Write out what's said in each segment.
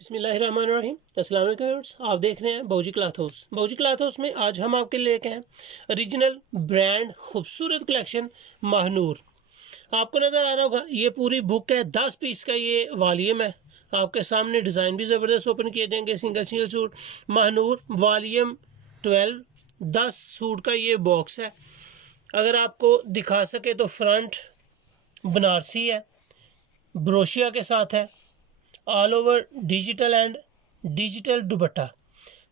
बिस्मिल्लाहिर्रहमानिर्रहीम। अस्सलाम वालेकुम। आप देख रहे हैं बाऊजी क्लॉथ हाउस। बाऊजी क्लॉथ हाउस में आज हम आपके लिए लेके हैं ओरिजिनल ब्रांड खूबसूरत कलेक्शन महानूर। आपको नज़र आ रहा होगा ये पूरी बुक है, 10 पीस का ये वॉल्यूम है। आपके सामने डिज़ाइन भी ज़बरदस्त ओपन किए जाएंगे। Single single suit Mahnoor volume 12, 10 suit का ये बॉक्स है। अगर आपको दिखा सके तो फ्रंट बनारसी है, ब्रोशिया के साथ है, all over digital and digital दुपट्टा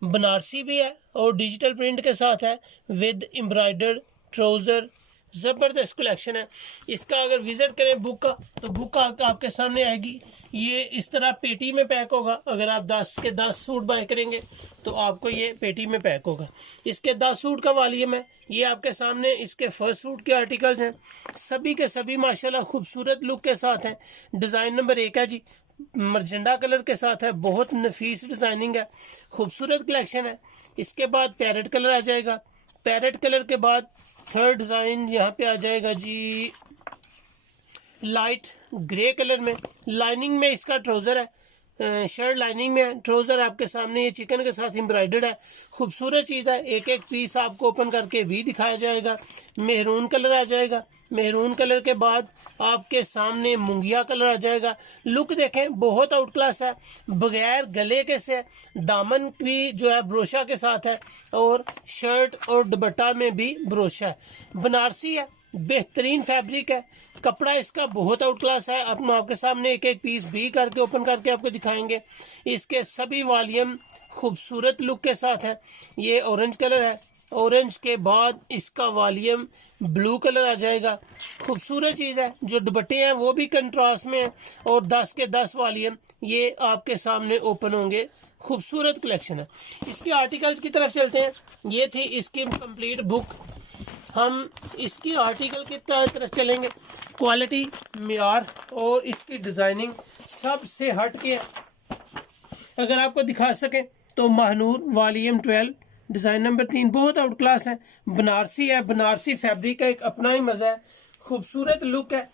बनारसी भी है और डिजिटल प्रिंट के साथ है विद एम्ब्रॉयडर्ड ट्राउज़र। ज़बरदस्त कलेक्शन है। इसका अगर विज़िट करें बुक का तो बुक आपके सामने आएगी। ये इस तरह पेटी में पैक होगा। अगर आप 10 के 10 सूट बाय करेंगे तो आपको ये पेटी में पैक होगा। इसके 10 सूट का वॉल्यूम है। ये आपके सामने इसके फर्स्ट सूट के आर्टिकल्स हैं। सभी के सभी माशाल्लाह खूबसूरत लुक के साथ हैं। डिज़ाइन नंबर 1 है जी, मरझंडा कलर के साथ है। बहुत नफीस डिज़ाइनिंग है, खूबसूरत कलेक्शन है। इसके बाद पैरेट कलर आ जाएगा। पैरेट कलर के बाद थर्ड डिज़ाइन यहाँ पे आ जाएगा जी लाइट ग्रे कलर में। लाइनिंग में इसका ट्राउज़र है, शर्ट लाइनिंग में है। ट्राउज़र आपके सामने ये चिकन के साथ एम्ब्रॉयडर्ड है। खूबसूरत चीज़ है। एक एक पीस आपको ओपन करके भी दिखाया जाएगा। मेहरून कलर आ जाएगा। मेहरून कलर के बाद आपके सामने मुंगिया कलर आ जाएगा। लुक देखें, बहुत आउट क्लास है। बगैर गले के से दामन भी जो है ब्रोशा के साथ है और शर्ट और दुपट्टा में भी ब्रोशा है। बनारसी है, बेहतरीन फैब्रिक है। कपड़ा इसका बहुत आउट क्लास है। हम आपके सामने एक एक पीस भी करके ओपन करके आपको दिखाएंगे। इसके सभी वॉल्यूम खूबसूरत लुक के साथ है। ये ऑरेंज कलर है। ऑरेंज के बाद इसका वॉल्यूम ब्लू कलर आ जाएगा। खूबसूरत चीज़ है। जो दुपट्टे हैं वो भी कंट्रास्ट में है और 10 के 10 वॉल्यूम ये आपके सामने ओपन होंगे। खूबसूरत कलेक्शन है। इसके आर्टिकल्स की तरफ चलते हैं। ये थी इसकी कंप्लीट बुक। हम इसकी आर्टिकल की तरफ चलेंगे। क्वालिटी, मियार और इसकी डिज़ाइनिंग सबसे हट के अगर आपको दिखा सके तो महानूर वॉल्यूम 12 डिज़ाइन नंबर 3 बहुत आउट क्लास है। बनारसी है। बनारसी फैब्रिक का एक अपना ही मज़ा है। खूबसूरत लुक है।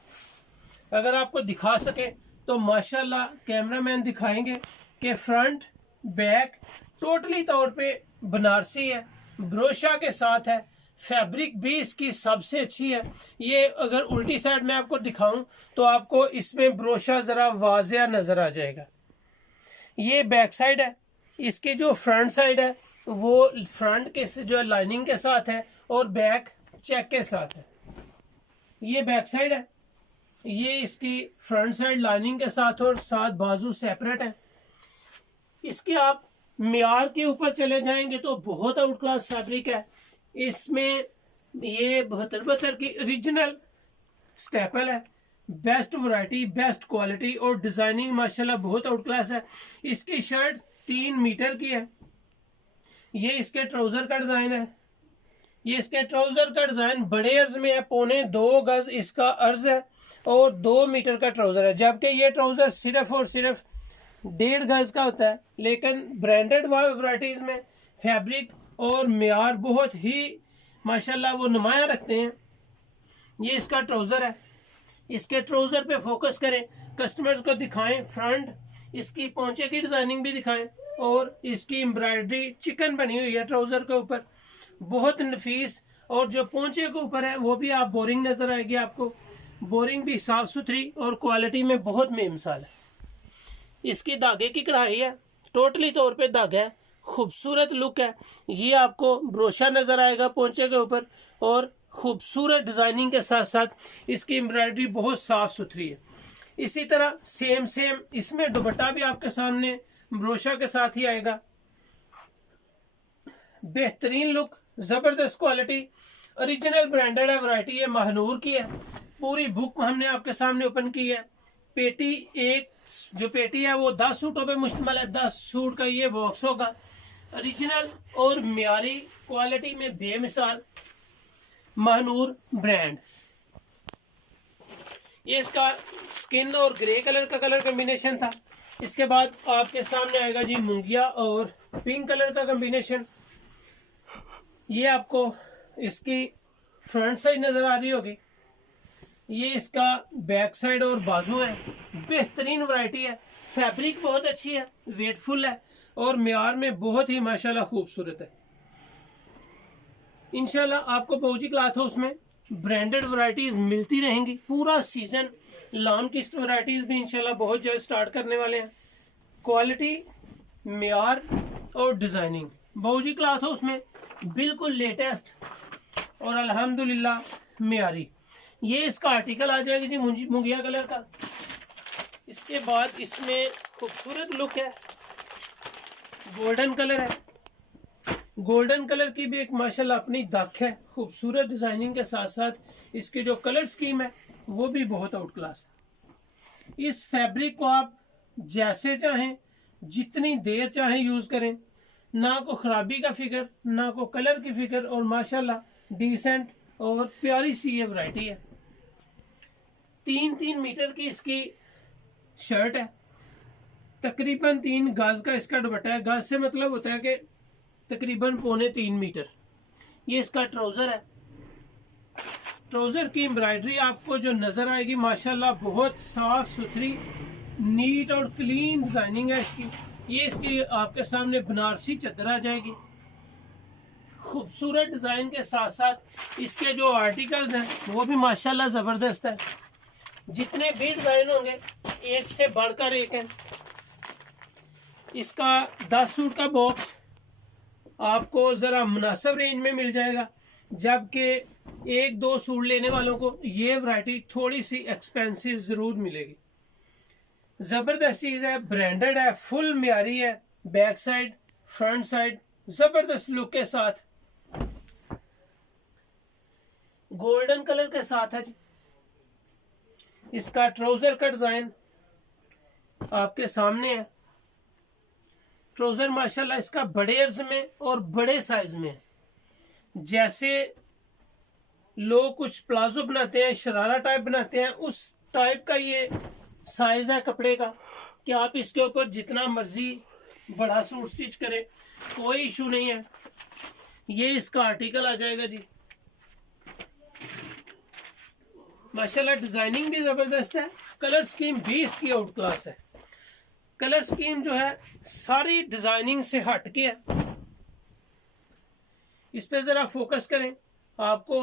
अगर आपको दिखा सके तो माशाल्लाह कैमरामैन दिखाएंगे कि फ्रंट बैक टोटली तौर पे बनारसी है, ब्रोशा के साथ है। फैब्रिक भी इसकी सबसे अच्छी है। ये अगर उल्टी साइड में आपको दिखाऊं तो आपको इसमें ब्रोशा ज़रा वाज़िया नज़र आ जाएगा। ये बैक साइड है। इसके जो फ्रंट साइड है वो फ्रंट के जो है लाइनिंग के साथ है और बैक चेक के साथ है। ये बैक साइड है। ये इसकी फ्रंट साइड लाइनिंग के साथ और साथ बाजू सेपरेट है। इसके आप मियार के ऊपर चले जाएंगे तो बहुत आउट क्लास फैब्रिक है। इसमें ये 72 की ओरिजिनल स्टेपल है। बेस्ट वैरायटी, बेस्ट क्वालिटी और डिज़ाइनिंग माशाल्लाह बहुत आउट क्लास है। इसकी शर्ट 3 मीटर की है। ये इसके ट्राउज़र का डिज़ाइन है। ये इसके ट्राउज़र का डिज़ाइन बड़े अर्ज में है। 2.25 गज इसका अर्ज है और 2 मीटर का ट्राउज़र है। जबकि ये ट्राउज़र सिर्फ और सिर्फ 1.5 गज का होता है। लेकिन ब्रांडेड वैरायटीज़ में फैब्रिक और मियार बहुत ही माशाल्लाह वो नुमाया रखते हैं। ये इसका ट्राउज़र है। इसके ट्राउज़र पे फोकस करें, कस्टमर्स को दिखाएं। फ्रंट इसकी पोंचे की डिज़ाइनिंग भी दिखाएं और इसकी एम्ब्रॉयडरी चिकन बनी हुई है ट्राउज़र के ऊपर, बहुत नफीस। और जो पोंचे के ऊपर है वो भी आप बोरिंग नज़र आएगी आपको। बोरिंग भी साफ़ सुथरी और क्वालिटी में बहुत बेमिसाल है। इसकी धागे की कढ़ाई है, टोटली तौर पे धागा है। खूबसूरत लुक है। ये आपको ब्रोशा नज़र आएगा पोंचे के ऊपर और खूबसूरत डिज़ाइनिंग के साथ साथ इसकी एम्ब्रॉयडरी बहुत साफ़ सुथरी है। इसी तरह सेम इसमें दुपट्टा भी आपके सामने ब्रोशा के साथ ही आएगा। बेहतरीन लुक, ज़बरदस्त क्वालिटी, ओरिजिनल ब्रांडेड है। वैरायटी है महानूर की है। पूरी बुक हमने आपके सामने ओपन की है। पेटी एक जो पेटी है वो 10 सूटों पे मुश्तमिल है। 10 सूट का ये बॉक्स होगा। ओरिजिनल और मियारी क्वालिटी में बेमिसाल महानूर ब्रांड। ये इसका स्किन और ग्रे कलर का कलर कॉम्बिनेशन था। इसके बाद आपके सामने आएगा जी मुंगिया और पिंक कलर का कॉम्बिनेशन। ये आपको इसकी फ्रंट साइड नज़र आ रही होगी। ये इसका बैक साइड और बाजू है। बेहतरीन वैरायटी है। फैब्रिक बहुत अच्छी है, वेटफुल है और म्यार में बहुत ही माशाल्लाह खूबसूरत है। इंशाल्लाह आपको बहुजी क्लॉथ हाउस में ब्रांडेड वैरायटीज मिलती रहेंगी पूरा सीजन। लॉन की वैरायटीज भी इंशाल्लाह बहुत जल्द स्टार्ट करने वाले हैं। क्वालिटी, म्यार और डिजाइनिंग बहुजी क्लॉथ हाउस में बिल्कुल लेटेस्ट और अल्हम्दुलिल्लाह म्यारी। ये इसका आर्टिकल आ जाएगा जी मुंगिया कलर का। इसके बाद इसमें खूबसूरत लुक है, गोल्डन कलर है। गोल्डन कलर की भी एक माशाल्लाह अपनी दाख है, खूबसूरत डिजाइनिंग के साथ साथ इसकी जो कलर स्कीम है वो भी बहुत आउट क्लास है। इस फैब्रिक को आप जैसे चाहें, जितनी देर चाहें यूज करें, ना को खराबी का फिक्र, ना को कलर की फिक्र, और माशाल्लाह डिसेंट और प्यारी सी ये वैरायटी है। 3-3 मीटर की इसकी शर्ट है, तकरीबन 3 गज का इसका दुपट्टा है। गज से मतलब होता है कि तकरीबन 2.25 मीटर। ये इसका ट्राउजर है। ट्राउजर की एम्ब्रॉयडरी आपको जो नजर आएगी माशाल्लाह बहुत साफ सुथरी, नीट और क्लीन डिजाइनिंग है इसकी। ये इसकी आपके सामने बनारसी चादर आ जाएगी खूबसूरत डिजाइन के साथ साथ। इसके जो आर्टिकल्स हैं वो भी माशाल्लाह जबरदस्त है। जितने भी डिजाइन होंगे एक से बढ़कर एक है। इसका 10 सूट का बॉक्स आपको जरा मुनासिब रेंज में मिल जाएगा, जबकि 1-2 सूट लेने वालों को ये वैरायटी थोड़ी सी एक्सपेंसिव जरूर मिलेगी। जबरदस्त चीज है, ब्रांडेड है, फुल म्यारी है। बैक साइड, फ्रंट साइड जबरदस्त लुक के साथ, गोल्डन कलर के साथ है। इसका ट्राउजर का डिजाइन आपके सामने है। ट्राउजर माशाल्लाह इसका बड़े अर्ज में और बड़े साइज में है। जैसे लोग कुछ प्लाजो बनाते हैं, शरारा टाइप बनाते हैं, उस टाइप का ये साइज है कपड़े का कि आप इसके ऊपर जितना मर्जी बड़ा सूट स्टिच करें, कोई इशू नहीं है। ये इसका आर्टिकल आ जाएगा जी। माशाल्लाह डिजाइनिंग भी जबरदस्त है, कलर स्कीम भी इसकी आउट क्लास है। कलर स्कीम जो है सारी डिजाइनिंग से हट के है। इस पे जरा फोकस करें, आपको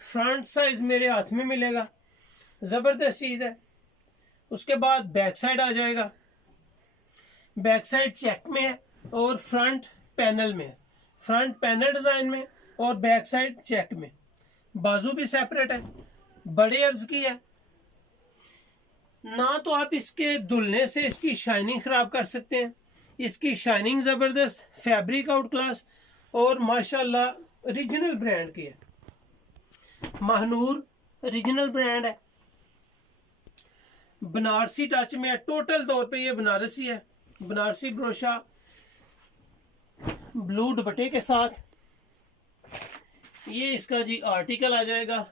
फ्रंट साइज मेरे हाथ में मिलेगा, जबरदस्त चीज है। उसके बाद बैक साइड आ जाएगा। बैक साइड चेक में है और फ्रंट पैनल में है। फ्रंट पैनल डिजाइन में और बैक साइड चेक में। बाजू भी सेपरेट है, बड़े अर्ज की है। ना तो आप इसके धुलने से इसकी शाइनिंग खराब कर सकते हैं। इसकी शाइनिंग जबरदस्त, फैब्रिक आउट क्लास और माशाल्लाह ओरिजिनल ब्रांड की है। महानूर ओरिजिनल ब्रांड है, बनारसी टच में है। टोटल तौर पे ये बनारसी है, बनारसी ब्रोशा ब्लू दुपट्टे के साथ। ये इसका जी आर्टिकल आ जाएगा।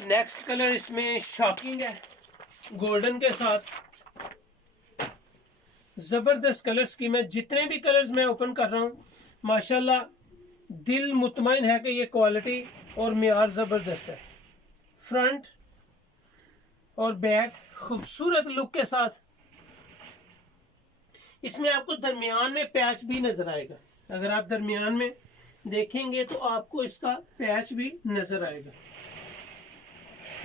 नेक्स्ट कलर इसमें शॉकिंग है, गोल्डन के साथ। जबरदस्त कलर स्कीम है। जितने भी कलर्स मैं ओपन कर रहा हूँ माशाल्लाह दिल मुतमईन है कि ये क्वालिटी और म्यार जबरदस्त है। फ्रंट और बैक खूबसूरत लुक के साथ। इसमें आपको दरमियान में पैच भी नजर आएगा। अगर आप दरमियान में देखेंगे तो आपको इसका पैच भी नजर आएगा।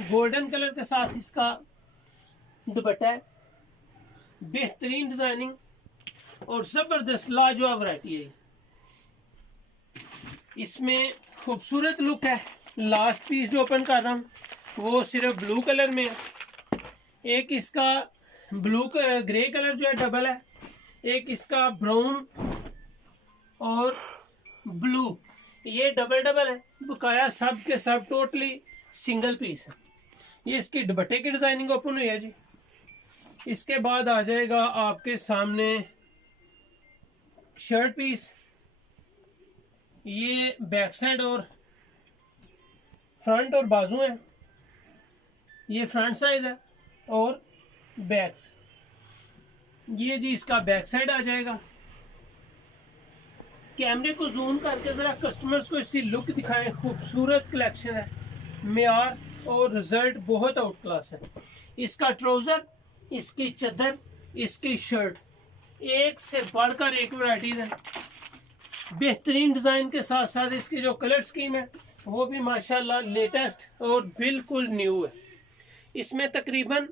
गोल्डन कलर के साथ इसका दुपट्टा है। बेहतरीन डिजाइनिंग और जबरदस्त लाजवाब वैरायटी है। इसमें खूबसूरत लुक है। लास्ट पीस जो ओपन कर रहा हूँ वो सिर्फ ब्लू कलर में है। एक इसका ब्लू ग्रे कलर जो है डबल है, एक इसका ब्राउन और ब्लू, ये डबल डबल है। बकाया सब के सब टोटली सिंगल पीस है। ये इसकी दुपट्टे की डिजाइनिंग ओपन हुई है जी। इसके बाद आ जाएगा आपके सामने शर्ट पीस। ये बैक साइड और फ्रंट और बाजू है। ये फ्रंट साइज है और बैक्स। ये जी इसका बैक साइड आ जाएगा। कैमरे को जूम करके जरा कस्टमर्स को इसकी लुक दिखाएं। खूबसूरत कलेक्शन है, म्यार और रिजल्ट बहुत आउट क्लास है। इसका ट्राउजर, इसकी चादर, इसकी शर्ट, एक से बढ़कर एक वैरायटीज है। बेहतरीन डिजाइन के साथ साथ इसकी जो कलर स्कीम है वो भी माशाल्लाह लेटेस्ट और बिल्कुल न्यू है। इसमें तकरीबन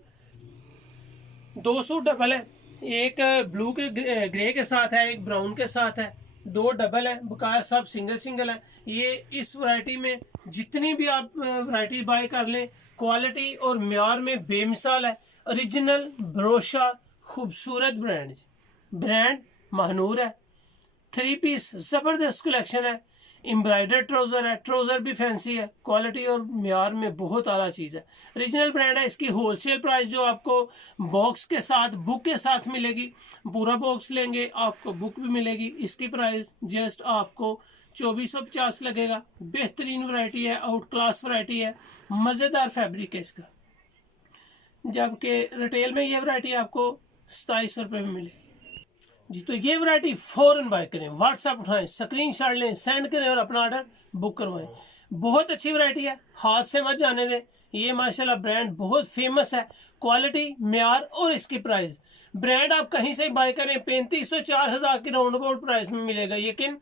2 सूट डबल है, एक ब्लू के ग्रे के साथ है, एक ब्राउन के साथ है, 2 डबल है, बकाया सब सिंगल सिंगल है। ये इस वैरायटी में जितनी भी आप वैरायटी बाय कर लें, क्वालिटी और म्यार में बेमिसाल है। ओरिजिनल ब्रोशा खूबसूरत ब्रांड महानूर है। 3 पीस जबरदस्त कलेक्शन है। एम्ब्रॉयडर ट्राउजर है, ट्राउजर भी फैंसी है, क्वालिटी और म्यार में बहुत आला चीज है। रीजनल ब्रांड है। इसकी होलसेल प्राइस जो आपको बॉक्स के साथ, बुक के साथ मिलेगी, पूरा बॉक्स लेंगे आपको बुक भी मिलेगी। इसकी प्राइस जस्ट आपको 2450 लगेगा। बेहतरीन वैरायटी है, आउट क्लास वैरायटी है, मजेदार फैब्रिक है इसका। जबकि रिटेल में ये वैरायटी आपको 2700 रुपये में मिलेगी जी। तो ये वैरायटी फौरन बाय करें, व्हाट्सएप उठाएं, स्क्रीनशॉट लें, सेंड करें और अपना ऑर्डर बुक करवाएं। बहुत अच्छी वैरायटी है, हाथ से मत जाने दें। ये माशाल्लाह ब्रांड बहुत फेमस है। क्वालिटी, म्यार और इसकी प्राइस, ब्रांड आप कहीं से बाय करें 3500 4000 की राउंड अबाउट प्राइस में मिलेगा। लेकिन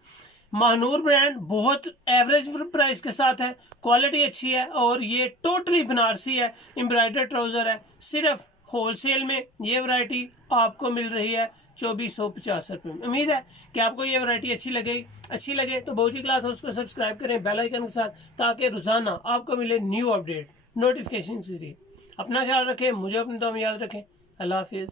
महानूर ब्रांड बहुत एवरेज प्राइस के साथ है, क्वालिटी अच्छी है और ये टोटली बनारसी है, एम्ब्रॉयडर ट्राउजर है। सिर्फ होलसेल में ये वैरायटी आपको मिल रही है 2450 रुपये में। उम्मीद है कि आपको ये वैरायटी अच्छी लगे तो बाबूजी क्लॉथ हाउस को सब्सक्राइब करें बेल आइकन के साथ, ताकि रोजाना आपको मिले न्यू अपडेट नोटिफिकेशन के जरिए। अपना ख्याल रखें, मुझे अपनी दुआ में याद रखें। अल्लाह हाफिज़।